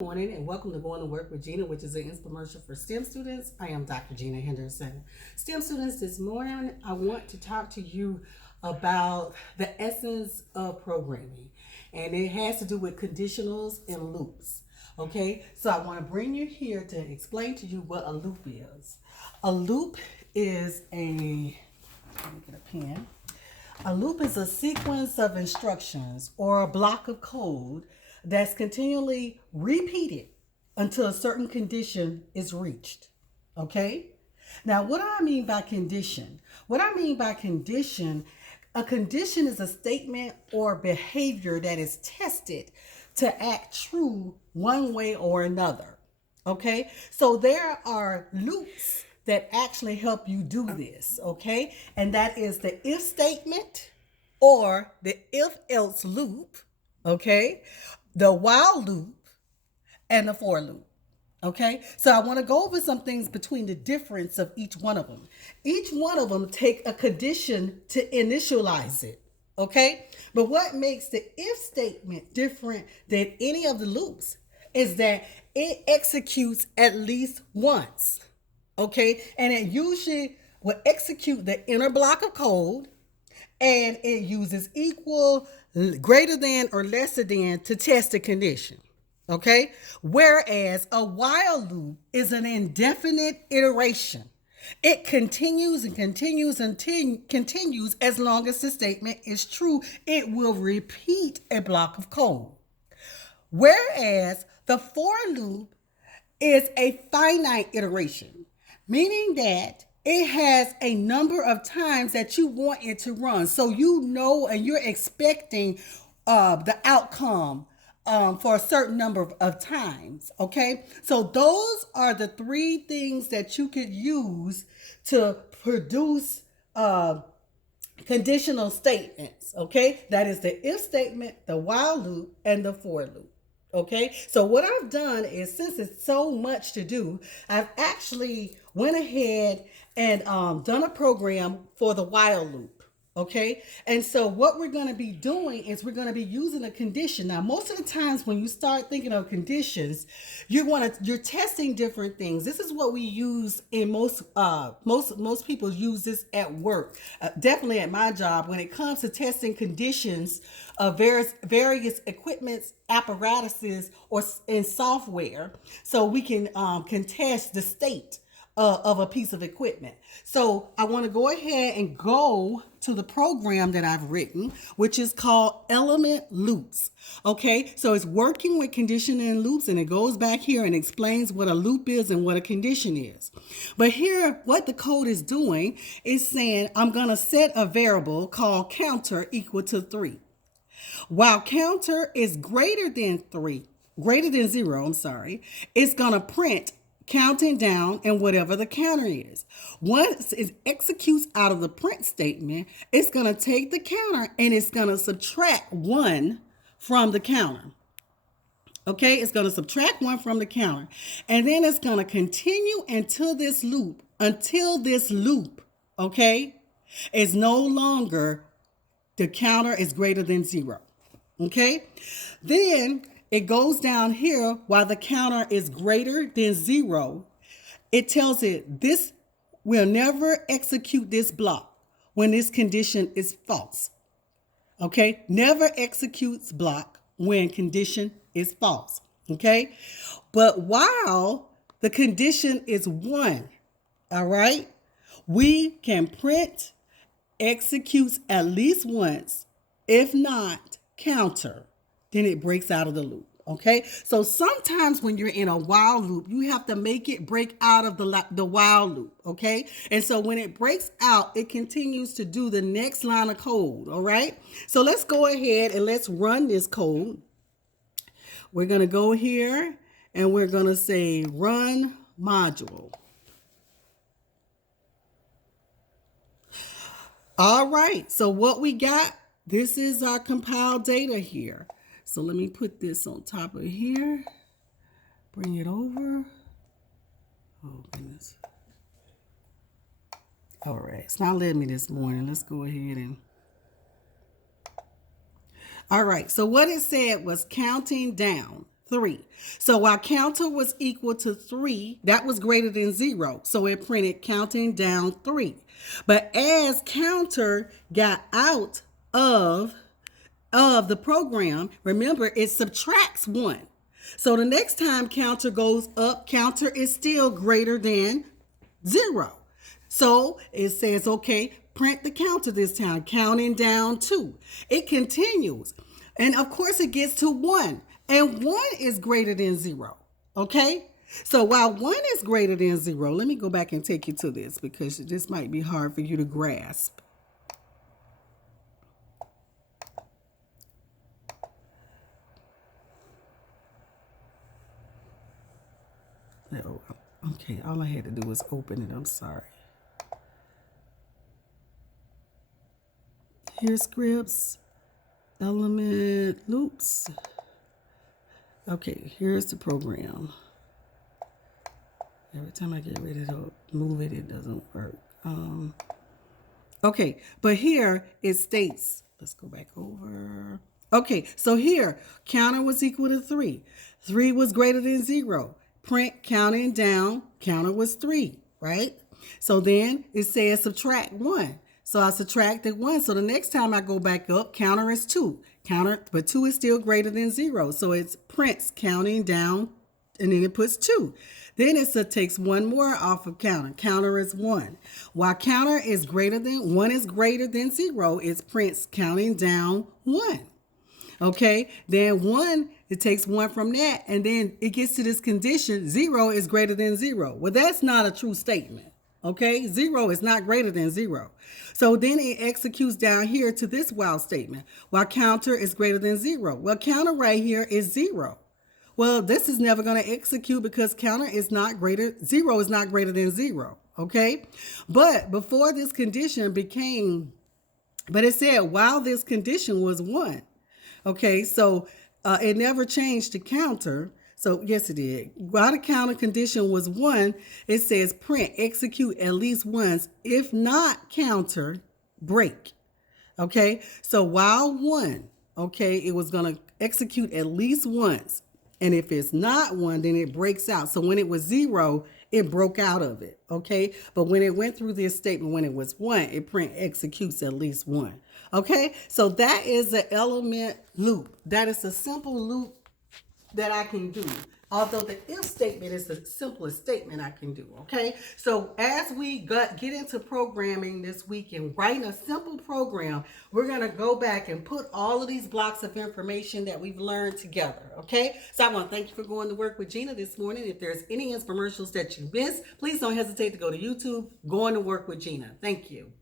Morning and welcome to Going to Work with Gena, which is an infomercial for STEM students. I am Dr. Gena Henderson. STEM students, this morning I want to talk to you about the essence of programming, and it has to do with conditionals and loops. Okay, so I want to bring you here to explain to you what a loop is. A loop is let me get a pen. A loop is a sequence of instructions or a block of code that's continually repeated until a certain condition is reached. Okay? Now, what do I mean by condition? What I mean by condition, a condition is a statement or behavior that is tested to act true one way or another. Okay? So there are loops that actually help you do this, okay? And that is the if statement or the if else loop, okay? The while loop and the for loop. Okay, so I want to go over some things between the difference of each one of them. Each one of them take a condition to initialize it. Okay, but what makes the if statement different than any of the loops is that it executes at least once. Okay, and it usually will execute the inner block of code, and it uses equal, greater than, or lesser than to test the condition. Okay, whereas a while loop is an indefinite iteration. It continues and continues and continues as long as the statement is true. It will repeat a block of code. Whereas the for loop is a finite iteration, meaning that it has a number of times that you want it to run. So you know and you're expecting the outcome for a certain number of times. Okay, so those are the three things that you could use to produce conditional statements. Okay, that is the if statement, the while loop, and the for loop. Okay, so what I've done is, since it's so much to do, I've actually went ahead and done a program for the while loop. Okay, and so what we're going to be doing is we're going to be using a condition. Now, most of the times when you start thinking of conditions, you're testing different things. This is what we use in most people use this at work. Definitely at my job, when it comes to testing conditions of various equipments, apparatuses, or in software, so we can test the state of a piece of equipment. So I want to go ahead and go to the program that I've written, which is called Element Loops. Okay, so it's working with condition and loops, and it goes back here and explains what a loop is and what a condition is. But here, what the code is doing is saying, I'm going to set a variable called counter equal to 3. While counter is greater than 0, it's going to print counting down and whatever the counter is. Once it executes out of the print statement, it's going to take the counter and it's going to subtract 1 from the counter. Okay, it's going to subtract 1 from the counter. And then it's going to continue until this loop, okay, is no longer, the counter is greater than 0. Okay, then it goes down here while the counter is greater than 0. It tells it this will never execute this block when this condition is false. Okay, never executes block when condition is false. Okay, but while the condition is 1, all right, we can print executes at least once. If not, counter. Then it breaks out of the loop. Okay, so sometimes when you're in a while loop, you have to make it break out of the while loop. Okay, and so when it breaks out, it continues to do the next line of code. All right, so let's go ahead and let's run this code. We're going to go here and we're going to say run module. All right, so what we got, this is our compiled data here. So let me put this on top of here, bring it over. Oh, goodness. All right, it's not letting me this morning. Let's go ahead and. All right, so what it said was counting down. 3. So while counter was equal to 3, that was greater than 0. So it printed counting down 3. But as counter got out of the program, remember it subtracts 1. So the next time counter goes up, counter is still greater than 0. So it says, okay, print the counter this time, counting down 2. It continues. And of course it gets to 1. And 1 is greater than 0. Okay? So while 1 is greater than 0, let me go back and take you to this because this might be hard for you to grasp. Oh, okay, all I had to do was open it. I'm sorry. Here's scripts, element loops. Okay, here's the program. Every time I get ready to move it, it doesn't work. Okay, but here it states, let's go back over. Okay, so here, counter was equal to 3. 3 was greater than 0. Print counting down, counter was 3, right? So then it says subtract 1. So I subtracted 1. So the next time I go back up, counter is 2. Counter, but 2 is still greater than 0. So it prints counting down, and then it puts 2. Then it takes 1 more off of counter. Counter is 1. While counter is greater than 1 is greater than 0, it prints counting down 1. Okay, then 1, it takes 1 from that, and then it gets to this condition, 0 is greater than 0. Well, that's not a true statement. Okay, 0 is not greater than 0. So then it executes down here to this while statement. While counter is greater than 0. Well, counter right here is 0. Well, this is never going to execute because counter is not greater, 0 is not greater than 0. Okay, but before this condition became, but it said while this condition was 1. Okay, so it never changed to counter. So yes, it did. While the counter condition was 1, it says print, execute at least once. If not counter, break. Okay, so while 1, okay, it was going to execute at least once. And if it's not 1, then it breaks out. So when it was 0, it broke out of it. Okay, but when it went through this statement, when it was 1, it print executes at least 1. Okay, so that is the element loop. That is a simple loop that I can do. Although the if statement is the simplest statement I can do, okay? So as we get into programming this week and writing a simple program, we're going to go back and put all of these blocks of information that we've learned together, okay? So I want to thank you for going to work with Gena this morning. If there's any infomercials that you missed, please don't hesitate to go to YouTube, Going to Work with Gena. Thank you.